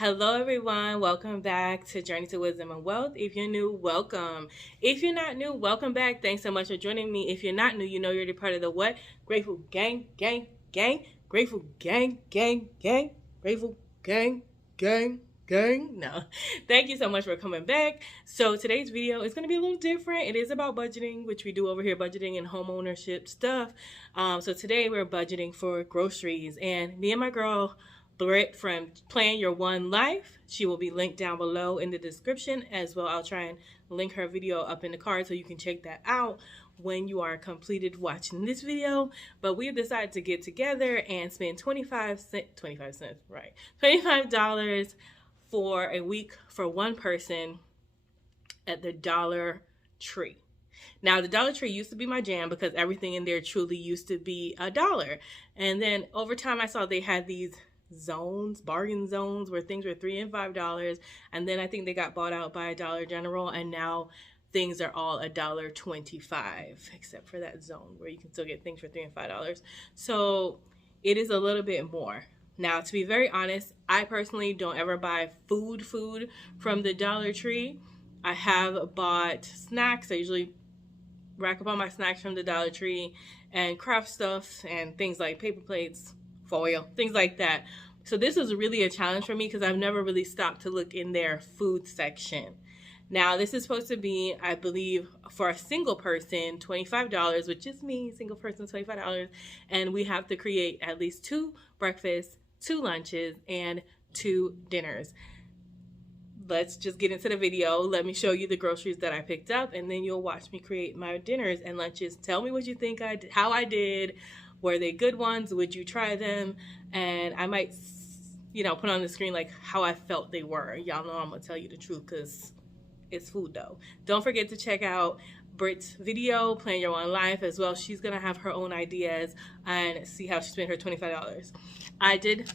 Hello, everyone. Welcome back to Journey to Wisdom and Wealth. If you're new, welcome. If you're not new, welcome back. Thanks so much for joining me. If you're not new, you know you're the part of the what? Grateful gang, gang, gang. Grateful gang, gang, gang. Grateful gang, gang, gang. No. Thank you so much for coming back. So today's video is going to be a little different. It is about budgeting, which we do over here, budgeting and home ownership stuff. So today we're budgeting for groceries. And me and my girl Britt from Plan Your One Life. She will be linked down below in the description as well. I'll try and link her video up in the card so you can check that out when you are completed watching this video. But we've decided to get together and spend 25 cents, right? $25 for a week for one person at the Dollar Tree. Now, the Dollar Tree used to be my jam because everything in there truly used to be $1. And then over time, I saw they had these zones, bargain zones, where things were $3 and $5, and then I think they got bought out by Dollar General, and now things are all $1.25, except for that zone where you can still get things for $3 and $5. So it is a little bit more. Now, to be very honest, I personally don't ever buy food from the Dollar Tree. I have bought snacks. I usually rack up on my snacks from the Dollar Tree and craft stuff and things like paper plates, foil, things like that. So this was really a challenge for me because I've never really stopped to look in their food section. Now, this is supposed to be, I believe, for a single person, $25, which is me, single person, $25. And we have to create at least 2 breakfasts, 2 lunches, and 2 dinners. Let's just get into the video. Let me show you the groceries that I picked up, and then you'll watch me create my dinners and lunches. Tell me what you think how I did. Were they good ones? Would you try them? And I might, put on the screen like how I felt they were. Y'all know I'm gonna tell you the truth because it's food though. Don't forget to check out Britt's video, Plan Your One Life, as well. She's gonna have her own ideas and see how she spent her $25.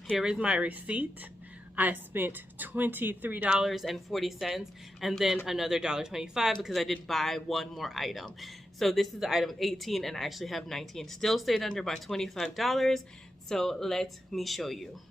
Here is my receipt. I spent $23.40 and then another $1.25 because I did buy one more item. So this is item 18 and I actually have 19. Still stayed under my $25. So let me show you.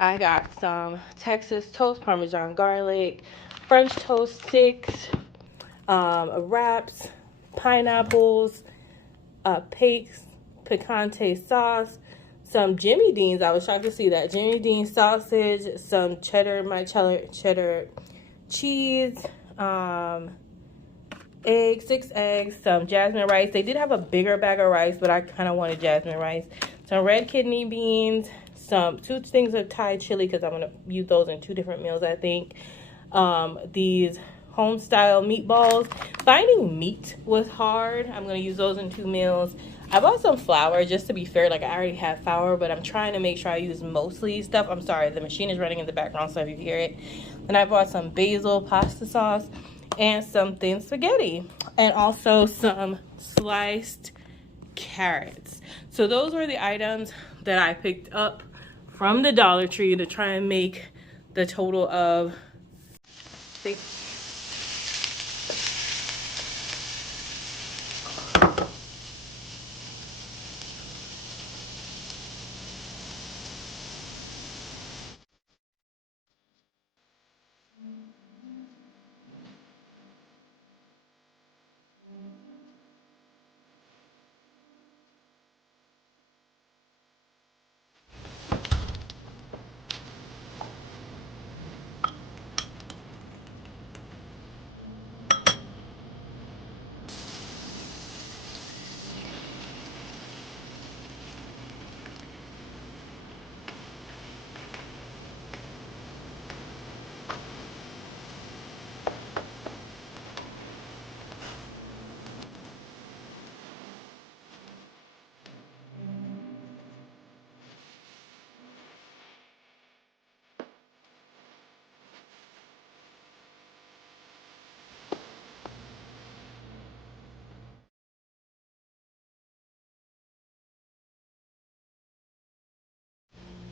I got some Texas toast, Parmesan garlic, French toast sticks, wraps, pineapples, picante sauce, some Jimmy Dean's. I was shocked to see that. Jimmy Dean's sausage, some cheddar cheese, eggs, 6 eggs, some jasmine rice. They did have a bigger bag of rice, but I kind of wanted jasmine rice. Some red kidney beans, 2 things of Thai chili because I'm going to use those in 2 different meals, I think. These home style meatballs. Finding meat was hard. I'm going to use those in 2 meals. I bought some flour just to be fair. Like I already have flour, but I'm trying to make sure I use mostly stuff. I'm sorry, the machine is running in the background, so if you hear it. And I bought some basil pasta sauce and some thin spaghetti and also some sliced carrots. So those were the items that I picked up from the Dollar Tree to try and make the total of,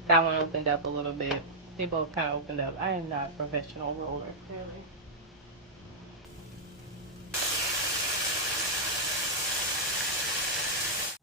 That one opened up a little bit. They both kind of opened up. I am not a professional roller, clearly.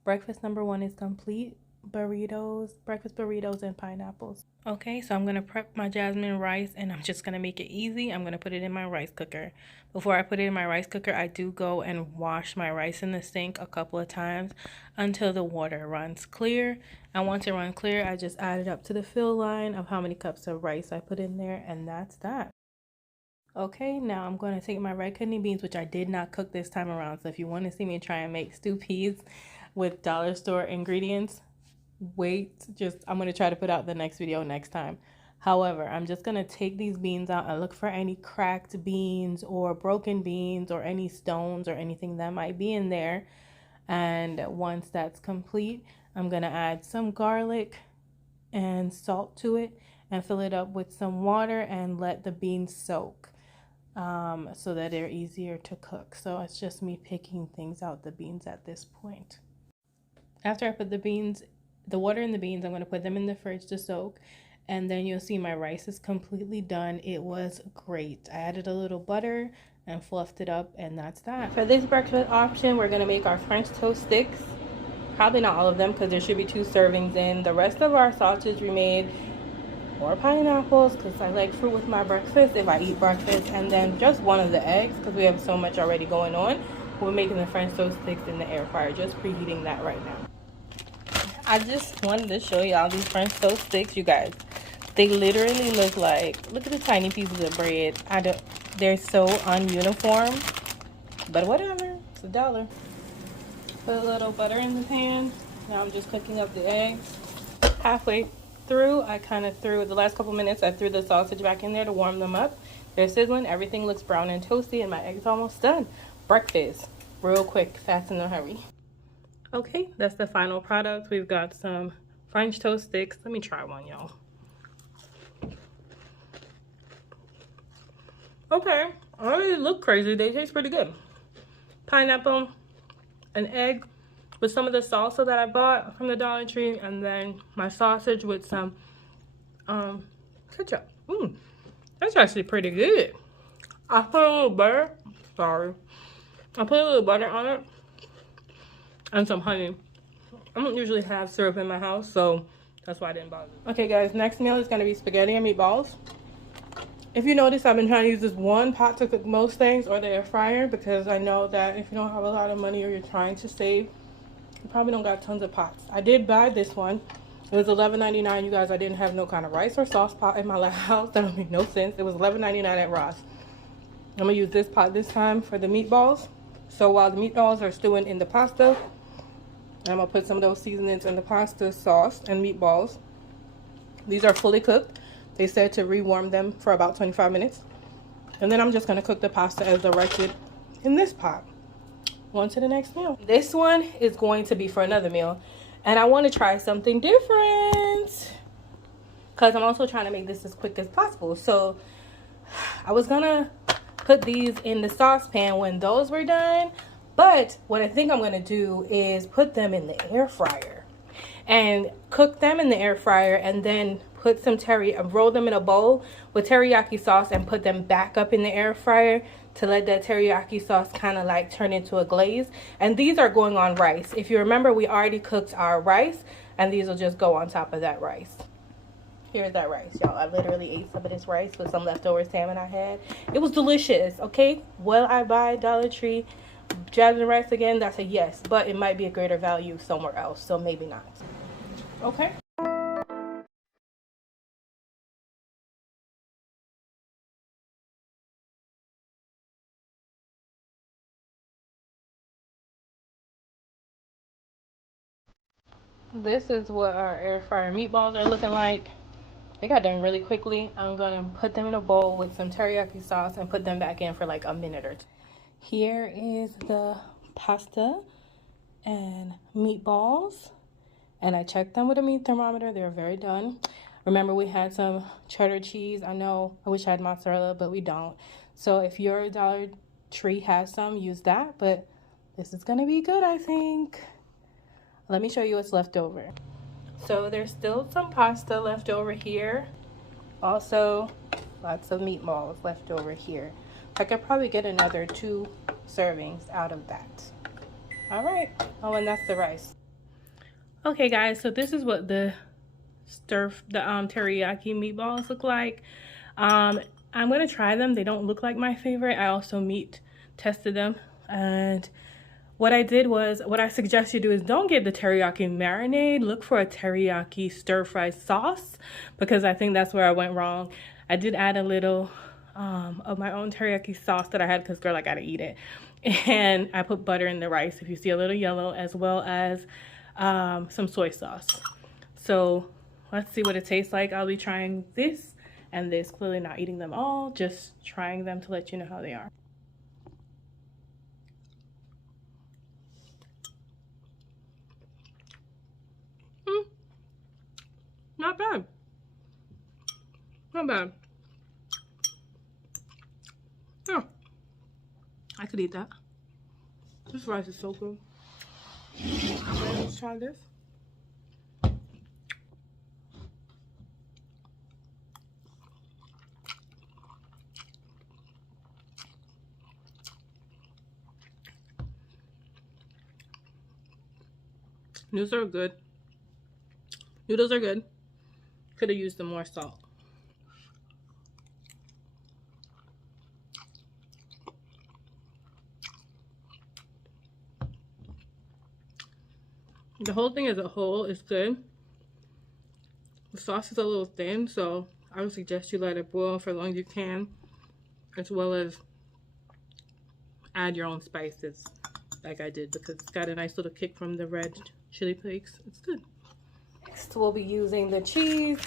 Breakfast number 1 is complete. Breakfast burritos and pineapples. Okay, so I'm going to prep my jasmine rice, and I'm just going to make it easy. I'm going to put it in my rice cooker. Before I put it in my rice cooker, I do go and wash my rice in the sink a couple of times until the water runs clear. And once it runs clear, I just add it up to the fill line of how many cups of rice I put in there, and that's that. Okay, now I'm going to take my red kidney beans, which I did not cook this time around. So if you want to see me try and make stew peas with dollar store ingredients, I'm going to try to put out the next video next time. However, I'm just going to take these beans out and look for any cracked beans or broken beans or any stones or anything that might be in there. And once that's complete, I'm going to add some garlic and salt to it and fill it up with some water and let the beans soak so that they're easier to cook. So it's just me picking things out the beans at this point. After I put the water in the beans, I'm going to put them in the fridge to soak, and then you'll see my rice is completely done. It was great. I added a little butter and fluffed it up, and that's that. For this breakfast option, we're going to make our French toast sticks. Probably not all of them because there should be 2 servings in. The rest of our sausage we made more pineapples because I like fruit with my breakfast if I eat breakfast, and then just one of the eggs because we have so much already going on. We're making the French toast sticks in the air fryer, just preheating that right now. I just wanted to show y'all these French toast sticks, you guys. They literally look at the tiny pieces of bread. They're so ununiform, but whatever, it's $1. Put a little butter in the pan. Now I'm just cooking up the eggs. Halfway through, I kind of the last couple minutes, I threw the sausage back in there to warm them up. They're sizzling. Everything looks brown and toasty, and my eggs almost done. Breakfast, real quick, fast in a hurry. Okay, that's the final product. We've got some French toast sticks. Let me try one, y'all. Okay, I don't really look crazy. They taste pretty good. Pineapple, an egg with some of the salsa that I bought from the Dollar Tree, and then my sausage with some ketchup. That's actually pretty good. I put a little butter. Sorry. I put a little butter on it and some honey. I don't usually have syrup in my house, so that's why I didn't bother. Okay, guys, next meal is going to be spaghetti and meatballs. If you notice, I've been trying to use this one pot to cook most things, or the air fryer, because I know that if you don't have a lot of money or you're trying to save, you probably don't got tons of pots. I did buy this one. It was $11.99, you guys. I didn't have no kind of rice or sauce pot in my last house. That don't make no sense. It was $11.99 at Ross. I'm going to use this pot this time for the meatballs. So while the meatballs are stewing in the pasta, I'm going to put some of those seasonings in the pasta sauce and meatballs. These are fully cooked. They said to rewarm them for about 25 minutes. And then I'm just going to cook the pasta as directed in this pot. On to the next meal. This one is going to be for another meal. And I want to try something different, because I'm also trying to make this as quick as possible. So I was going to put these in the saucepan when those were done. But what I think I'm going to do is put them in the air fryer and cook them in the air fryer, and then put some roll them in a bowl with teriyaki sauce and put them back up in the air fryer to let that teriyaki sauce kind of like turn into a glaze. And these are going on rice. If you remember, we already cooked our rice, and these will just go on top of that rice. Here's that rice, y'all. I literally ate some of this rice with some leftover salmon I had. It was delicious, okay? Will I buy Dollar Tree jasmine rice again? That's a yes, but it might be a greater value somewhere else, so maybe not. Okay. This is what our air fryer meatballs are looking like. They got done really quickly. I'm gonna put them in a bowl with some teriyaki sauce and put them back in for like a minute or two. Here is the pasta and meatballs, and I checked them with a meat thermometer. They're very done. Remember, we had some cheddar cheese. I know I wish I had mozzarella, but we don't. So if your Dollar Tree has some, use that. But this is gonna be good, I think. Let me show you what's left over. So there's still some pasta left over here. Also, lots of meatballs left over here. I could probably get another 2 servings out of that. All right. Oh, and that's the rice. Okay, guys. So this is what the teriyaki meatballs look like. I'm gonna try them. They don't look like my favorite. I also meat tested them, and what I did was, what I suggest you do is don't get the teriyaki marinade. Look for a teriyaki stir-fry sauce, because I think that's where I went wrong. I did add a little of my own teriyaki sauce that I had, because girl, I gotta eat it. And I put butter in the rice, if you see a little yellow, as well as some soy sauce. So let's see what it tastes like. I'll be trying this and this, clearly not eating them all, just trying them to let you know how they are. Not bad. Not bad. Oh, I could eat that. This rice is so good. Let's try this. Noodles are good. Noodles are good. Could have used some more salt. The whole thing as a whole is good. The sauce is a little thin, so I would suggest you let it boil for as long as you can, as well as add your own spices like I did, because it's got a nice little kick from the red chili flakes. It's good. Next, we'll be using the cheese,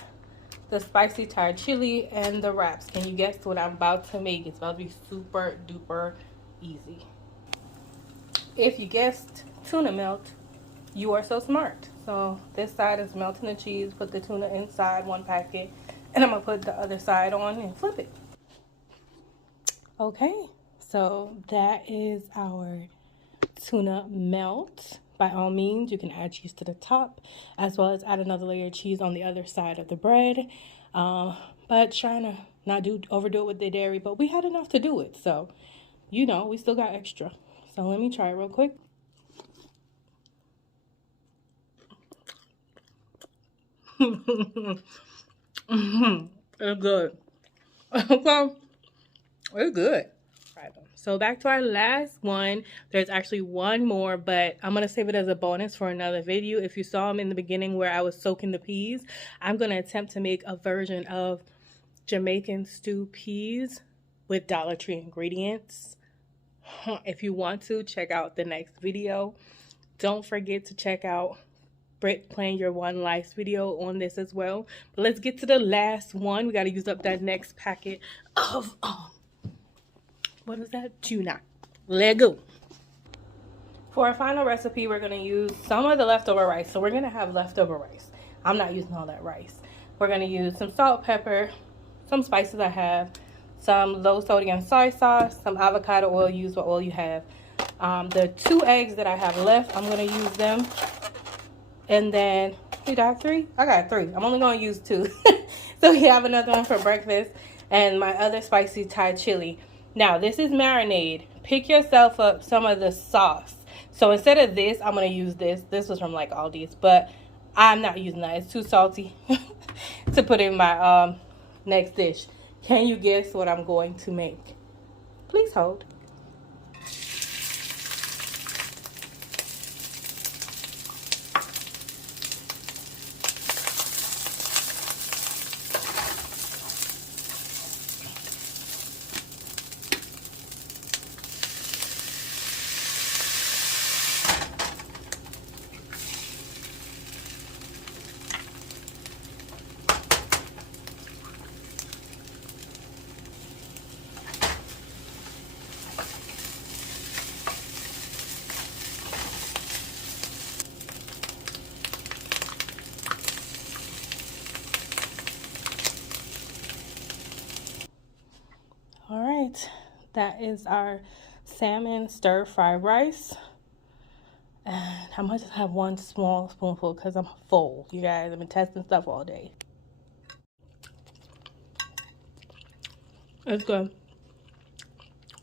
the spicy Thai chili, and the wraps. Can you guess what I'm about to make? It's about to be super duper easy. If you guessed tuna melt, you are so smart. So this side is melting the cheese, put the tuna inside 1 packet, and I'm gonna put the other side on and flip it. Okay, so that is our tuna melt. By all means, you can add cheese to the top, as well as add another layer of cheese on the other side of the bread. But trying to not overdo it with the dairy, but we had enough to do it. So, you know, we still got extra. So let me try it real quick. It's good. Okay. It's good. So back to our last one. There's actually one more, but I'm going to save it as a bonus for another video. If you saw them in the beginning where I was soaking the peas, I'm going to attempt to make a version of Jamaican stew peas with Dollar Tree ingredients. If you want to, check out the next video. Don't forget to check out Brit Plan Your One Life video on this as well. But let's get to the last one. We got to use up that next packet of what is that? Tuna. Let go. For our final recipe, we're going to use some of the leftover rice. So we're going to have leftover rice. I'm not using all that rice. We're going to use some salt, pepper, some spices I have, some low sodium soy sauce, some avocado oil. Use what oil you have. The 2 eggs that I have left, I'm going to use them. And then, did I have 3? I got 3. I'm only going to use 2. So we have another one for breakfast. And my other spicy Thai chili. Now, this is marinade. Pick yourself up some of the sauce. So instead of this, I'm going to use this. This was from like Aldi's, but I'm not using that. It's too salty to put in my next dish. Can you guess what I'm going to make? Please hold. All right, that is our salmon stir-fry rice. And I might just have one small spoonful because I'm full, you guys. I've been testing stuff all day. It's good.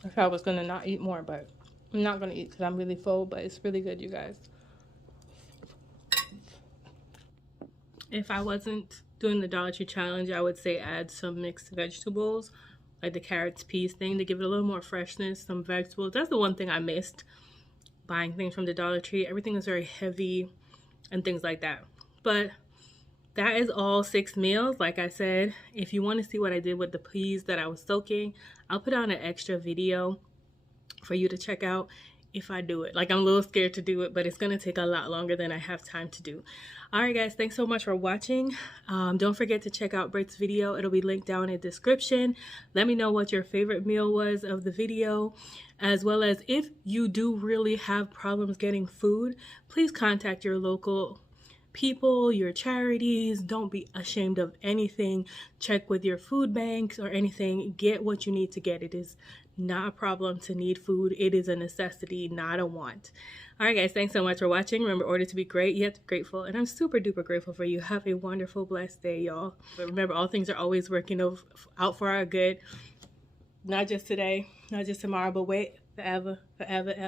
I thought I was gonna not eat more, but I'm not gonna eat because I'm really full, but it's really good, you guys. If I wasn't doing the Dollar Tree challenge, I would say add some mixed vegetables, like the carrots, peas thing, to give it a little more freshness, some vegetables. That's the one thing I missed buying things from the Dollar Tree. Everything was very heavy and things like that. But that is all 6 meals. Like I said, if you want to see what I did with the peas that I was soaking, I'll put on an extra video for you to check out if I do it. Like, I'm a little scared to do it, but it's going to take a lot longer than I have time to do. All right, guys, thanks so much for watching. Don't forget to check out Britt's video. It'll be linked down in the description. Let me know what your favorite meal was of the video, as well as if you do really have problems getting food, please contact your local people, your charities. Don't be ashamed of anything. Check with your food banks or anything. Get what you need to get. It is not a problem to need food. It is a necessity, not a want. All right, guys, thanks so much for watching. Remember, order to be great, yet grateful. And I'm super duper grateful for you. Have a wonderful, blessed day, y'all. But remember, all things are always working out for our good. Not just today, not just tomorrow, but wait, forever, forever, ever.